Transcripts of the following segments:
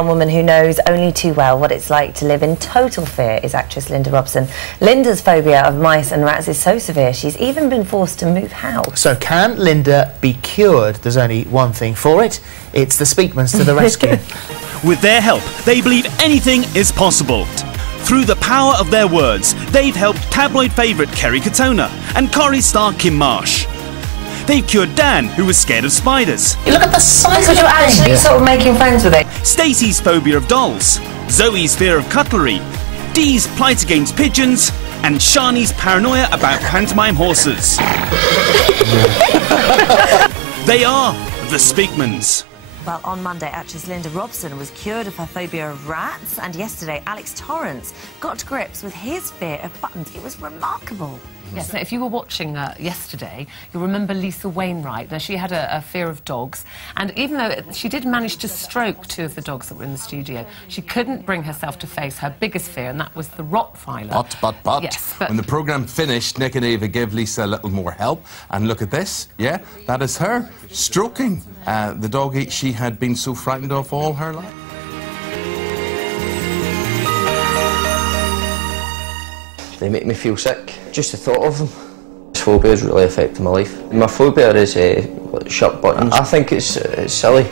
one woman who knows only too well what it's like to live in total fear is actress Linda Robson. Linda's phobia of mice and rats is so severe she's even been forced to move house. So can Linda be cured? There's only one thing for it. It's the Speakmans to the rescue. With their help, they believe anything is possible. Through the power of their words, they've helped tabloid favourite Kerry Katona and Corrie star Kim Marsh. They've cured Dan, who was scared of spiders. Look at the size of you're actually sort of making friends with it. Stacey's phobia of dolls, Zoe's fear of cutlery, Dee's plight against pigeons, and Shani's paranoia about pantomime horses. They are the Speakmans. Well, on Monday, actress Linda Robson was cured of her phobia of rats, and yesterday, Alex Torrance got to grips with his fear of buttons. It was remarkable. Yes, now, if you were watching yesterday, you'll remember Lisa Wainwright. Now, she had a fear of dogs, and even though she did manage to stroke 2 of the dogs that were in the studio, she couldn't bring herself to face her biggest fear, and that was the Rottweiler. But, yes, when the programme finished, Nik and Eva gave Lisa a little more help, and look at this, yeah, that is her stroking the doggy she had been so frightened of all her life. They make me feel sick, just the thought of them. This phobia is really affecting my life. My phobia is shut buttons. I think it's silly,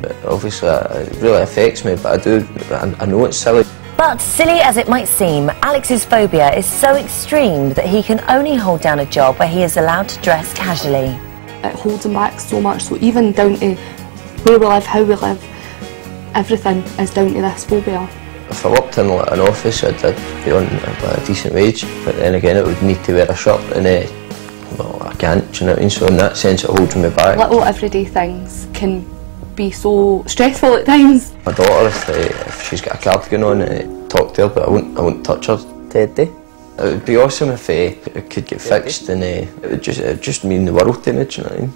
but obviously it really affects me, but I know it's silly. But silly as it might seem, Alex's phobia is so extreme that he can only hold down a job where he is allowed to dress casually. It holds him back so much, so even down to where we live, how we live, everything is down to this phobia. If I worked in an office, I'd be on a decent wage, but then again, it would need to wear a shirt, and well, I can't, do you know what I mean? So in that sense, it holds me back. Little everyday things can be so stressful at times. My daughter, if she's got a cardigan on, talk to her, but I wouldn't touch her. Teddy. It would be awesome if it could get fixed, and it would just mean the world to me, do you know what I mean?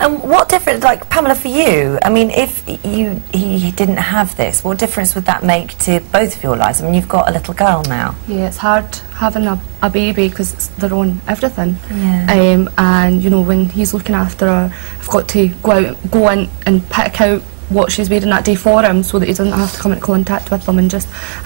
And what difference, like Pamela, for you, I mean, if he didn't have this, what difference would that make to both of your lives? I mean, you've got a little girl now. Yeah, it's hard having a baby because they're on everything. Yeah. And, you know, when he's looking after her, I've got to go in and pick out what she's wearing that day for him so that he doesn't have to come into contact with them, and I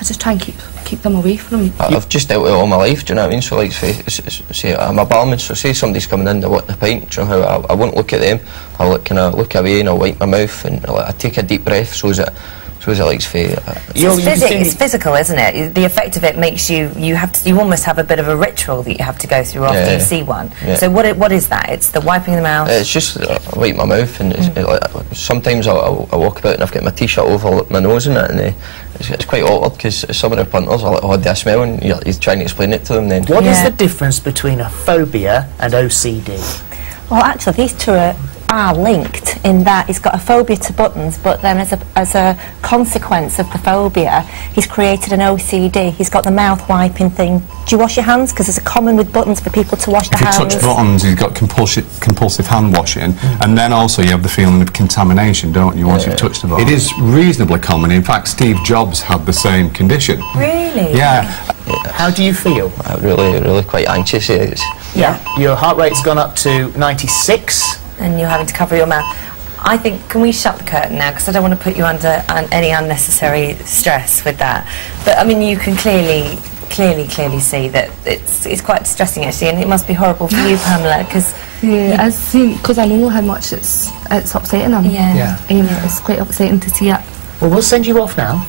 just try and keep them away from him. I've just dealt with it all my life, do you know what I mean? So like, say I'm a barman, so say somebody's coming in, they want a pint, do you know how I won't look at them, I'll kind of look away and I'll wipe my mouth and I take a deep breath, so is it likes for it's physical, isn't it? The effect of it makes you almost have a bit of a ritual that you have to go through after you see one. Yeah. So what is that? It's the wiping the mouth? It's just I wipe my mouth, and sometimes I'll walk about and I've got my t-shirt over my nose and it, and it's quite awkward because some of the punters are like, oh, do smell, and you're trying to explain it to them then. What is the difference between a phobia and OCD? Well, actually, these two are linked in that he's got a phobia to buttons, but then as a consequence of the phobia, he's created an OCD. He's got the mouth wiping thing. Do you wash your hands? Because it's common with buttons for people to wash their hands. If you touch buttons, you've got compulsive hand washing, and then also you have the feeling of contamination, don't you, once you've touched the button? It is reasonably common. In fact, Steve Jobs had the same condition. Really? Yeah. How do you feel? I'm really quite anxious. Yeah. Your heart rate's gone up to 96. And you're having to cover your mouth. I think, can we shut the curtain now? Because I don't want to put you under any unnecessary stress with that. But I mean, you can clearly see that it's quite distressing actually, and it must be horrible for you, Pamela, because because I know how much it's upsetting him. Yeah. It's quite upsetting to see it. Well, we'll send you off now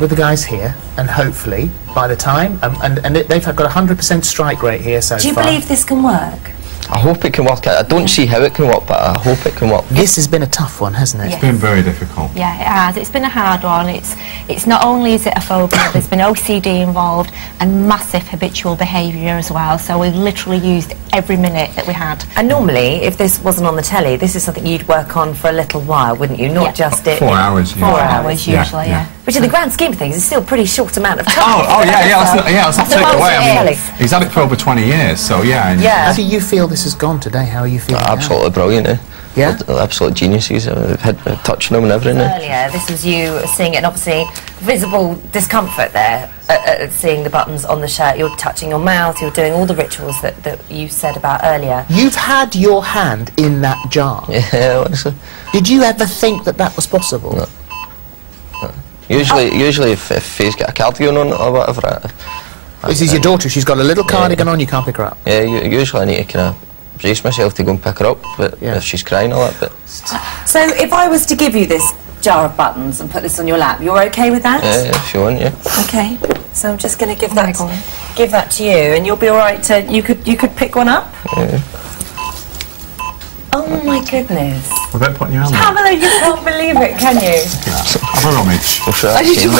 with the guys here, and hopefully by the time and they've got a 100% strike rate here so far. Do you believe this can work? I hope it can work. I don't see how it can work, but I hope it can work. This has been a tough one, hasn't it? It's been very difficult. Yeah, it has. It's been a hard one. It's not only is it a phobia, there's been OCD involved and massive habitual behaviour as well. So we literally used every minute that we had. And normally, if this wasn't on the telly, this is something you'd work on for a little while, wouldn't you? Not just it. 4 hours. 4 hours usually. Yeah. Which, in the grand scheme of things, is still a pretty short amount of time. Oh yeah. Let's not take it away. I mean, he's had it for over 20 years, so yeah. How do you feel this has gone today? How are you feeling? Absolutely brilliant. Yeah? Absolute geniuses. I've had touching them and everything. Earlier, this was you seeing it, and obviously visible discomfort there, seeing the buttons on the shirt. You're touching your mouth, you're doing all the rituals that you said about earlier. You've had your hand in that jar. Yeah, honestly. Did you ever think that was possible? No. Usually if he's got a cardigan on or whatever. This is your daughter. She's got a little cardigan on. You can't pick her up. Yeah, usually I need to kind of brace myself to go and pick her up, but if she's crying a lot. But so if I was to give you this jar of buttons and put this on your lap, you're okay with that? Yeah, if you want, yeah. Okay. So I'm just going to give that to you, and you'll be all right to. You could pick one up. Yeah. Oh my goodness! I bet putting your hand Pamela, you can't believe it, can you? Have a rummage. What have you done?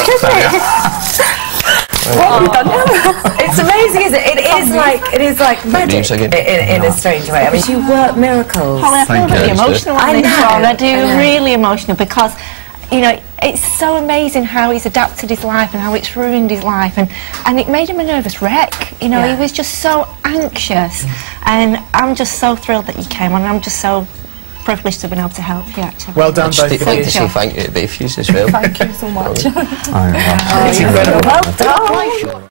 It's amazing, isn't it? It is like magic in a strange way. I mean, you work miracles. Holly, I feel really emotional on this one. I do, really emotional, because, you know, it's so amazing how he's adapted his life and how it's ruined his life, and it made him a nervous wreck. You know, he was just so anxious, and I'm just so thrilled that you came on, and I'm just so privileged to have been able to help you, actually. Well done, both of you. I'd like to say thank you to both of you as well. Thank you so much. It's incredible. Well done.